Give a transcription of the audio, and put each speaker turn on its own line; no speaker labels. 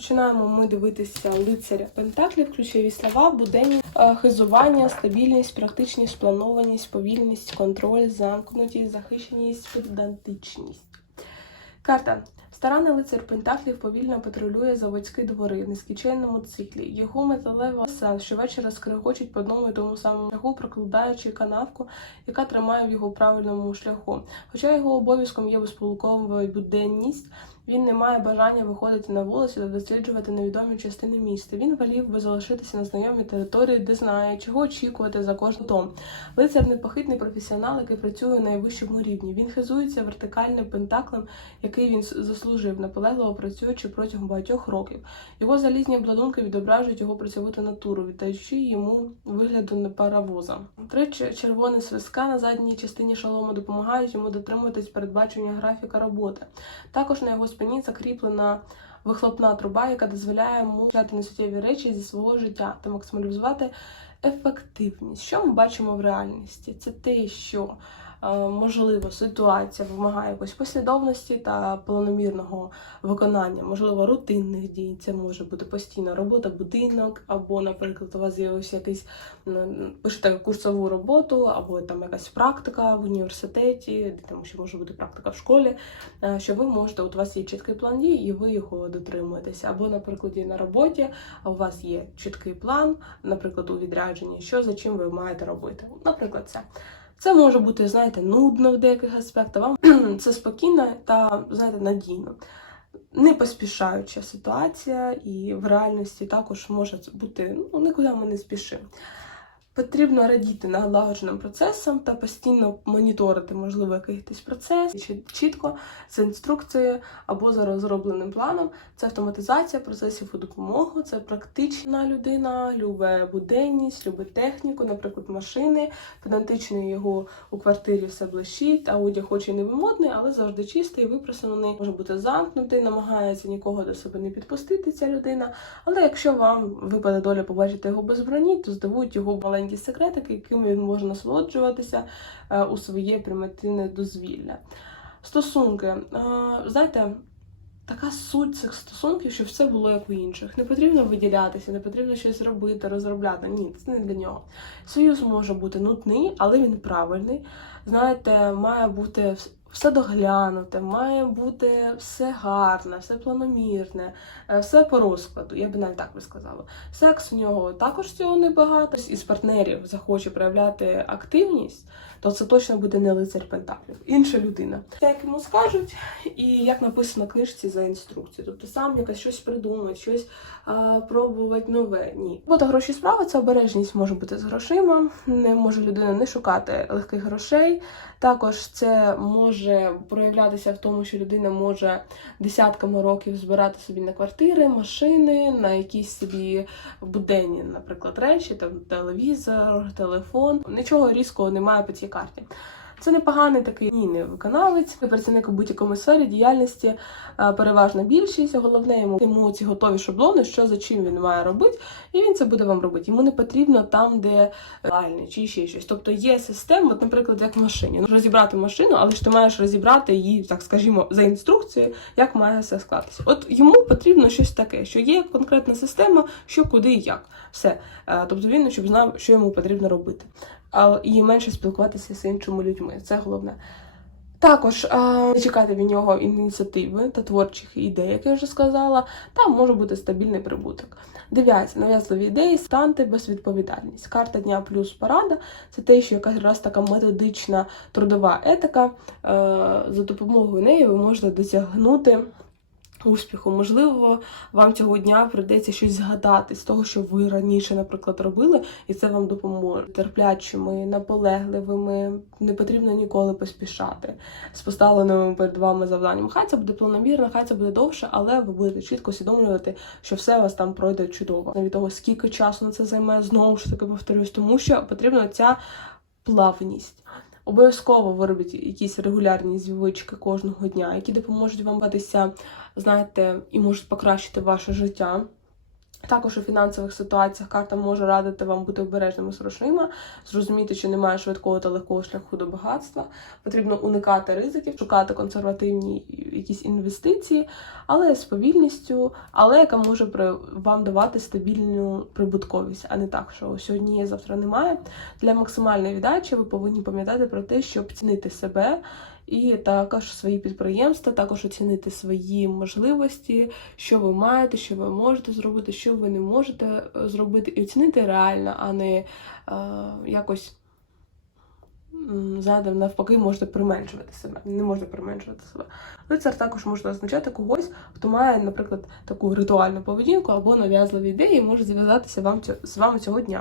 Починаємо ми дивитися лицаря Пентаклів, ключові слова, буденність, е, хизування, стабільність, практичність, планованість, повільність, контроль, замкнутість, захищеність, педантичність. Карта. Старанний лицар Пентаклів повільно патрулює заводські двори в нескінченному циклі. Його металева сенс щовечора скрегочить по одному і тому самому шляху, прокладаючи канавку, яка тримає в його правильному шляху. Хоча його обов'язком є безполукова буденність, він не має бажання виходити на вулицю та досліджувати невідомі частини міста. Він волів би залишитися на знайомій території, де знає, чого очікувати за кожним дом. Лицар непохитний професіонал, який працює на найвищому рівні. Він хизується вертикальним пентаклем, який він заслужив, наполегливо працюючи протягом багатьох років. Його залізні обладунки відображують його працьовиту натуру, віддаючи йому вигляду не паровоза. Три червоні свистка на задній частині шолому допомагають йому дотримуватись передбачення графіка роботи. Також на його спині закріплена вихлопна труба, яка дозволяє йому взяти несуттєві речі зі свого життя та максималізувати ефективність. Що ми бачимо в реальності? Це те, що можливо ситуація вимагає якоїсь послідовності та планомірного виконання, можливо, рутинних дій. Це може бути постійна робота, будинок, або, наприклад, у вас з'явився якийсь пишете курсову роботу, або там якась практика в університеті, тому що може бути практика в школі. е, Що ви можете, от у вас є чіткий план дій, і ви його дотримуєтеся. Або, наприклад, і на роботі у вас є чіткий план, наприклад, у відрядженні, що за чим ви маєте робити. Наприклад, це. Це може бути, знаєте, нудно в деяких аспектах. Вам це спокійно та, знаєте, надійно. Не поспішаюча ситуація, і в реальності також може бути ну, нікуди ми не спішимо. Потрібно радіти налагодженим процесам та постійно моніторити, можливо, якийсь процес чіт- чітко з інструкцією або за розробленим планом. Це автоматизація процесів у допомогу, це практична людина, любить буденність, любить техніку, наприклад, машини, педантичний його у квартирі все блищить, а одяг хоч і не вимодний, але завжди чистий, випросаний, може бути замкнутий, намагається нікого до себе не підпустити ця людина. Але якщо вам випаде доля побачити його без броні, то здивують його маленькі секретики, якими він може насолоджуватися е, у своє примітивне дозвілля. Стосунки. Е, Знаєте, така суть цих стосунків, щоб все було як у інших. Не потрібно виділятися, не потрібно щось робити, розробляти. Ні, це не для нього. Союз може бути нудний, але він правильний. Знаєте, має бути все доглянуте, має бути все гарне, все планомірне, е, все по розкладу. Я би навіть так би сказала. Секс у нього також цього небагато. Із партнерів захоче проявляти активність, то це точно буде не лицар Пентаклів, інша людина. Як йому скажуть, і як написано в книжці за інструкцією. Тобто сам якось щось придумати, щось а, пробувати нове. Ні. Робота гроші справи це обережність може бути з грошима. Не може людина не шукати легких грошей. Також це може проявлятися в тому, що людина може десятками років збирати собі на квартири, машини, на якісь собі буденні, наприклад, речі, там телевізор, телефон. Нічого різкого немає по цій карті. Це непоганий такий лінійний виконавець, працівник у будь-якому сфері діяльності, е, переважна більшість. Головне йому йому ці готові шаблони, що за чим він має робити, і він це буде вам робити. Йому не потрібно там, де реальне чи ще щось. Тобто є система, от, наприклад, як в машині. Ну, розібрати машину, але ж ти маєш розібрати її, так скажімо, за інструкцією, як має все склатися. От йому потрібно щось таке, що є конкретна система, що куди і як. Все. Е, Тобто він щоб знав, що йому потрібно робити. І менше спілкуватися з іншими людьми. Це головне. Також не чекати від нього ініціативи та творчих ідей, як я вже сказала, там може бути стабільний прибуток. Дев'яться нав'язливі ідеї, станти, безвідповідальність. Карта дня плюс порада це те, що якраз така методична трудова етика. Е, За допомогою неї ви можете досягнути успіху. Можливо, вам цього дня прийдеться щось згадати з того, що ви раніше, наприклад, робили, і це вам допоможе. Терплячими, наполегливими, не потрібно ніколи поспішати з поставленими перед вами завданням. Хай це буде планомірно, хай це буде довше, але ви будете чітко усвідомлювати, що все у вас там пройде чудово. Навіть того, скільки часу на це займе, знову ж таки повторюсь, тому що потрібна ця плавність. Обов'язково виробіть якісь регулярні звички кожного дня, які допоможуть вам батися, знаєте, і можуть покращити ваше життя. Також у фінансових ситуаціях карта може радити вам бути обережними з грошима, зрозуміти, що немає швидкого та легкого шляху до багатства. Потрібно уникати ризиків, шукати консервативні якісь інвестиції, але з повільністю, але яка може вам давати стабільну прибутковість, а не так, що сьогодні є, завтра немає. Для максимальної віддачі ви повинні пам'ятати про те, щоб цінити себе. І також свої підприємства, також оцінити свої можливості, що ви маєте, що ви можете зробити, що ви не можете е, зробити, і оцінити реально, а не е, якось задом навпаки можете применшувати себе. Не можна применшувати себе. Лицар також може означати когось, хто має, наприклад, таку ритуальну поведінку або нав'язливі ідеї, і може зв'язатися вам з вами цього дня.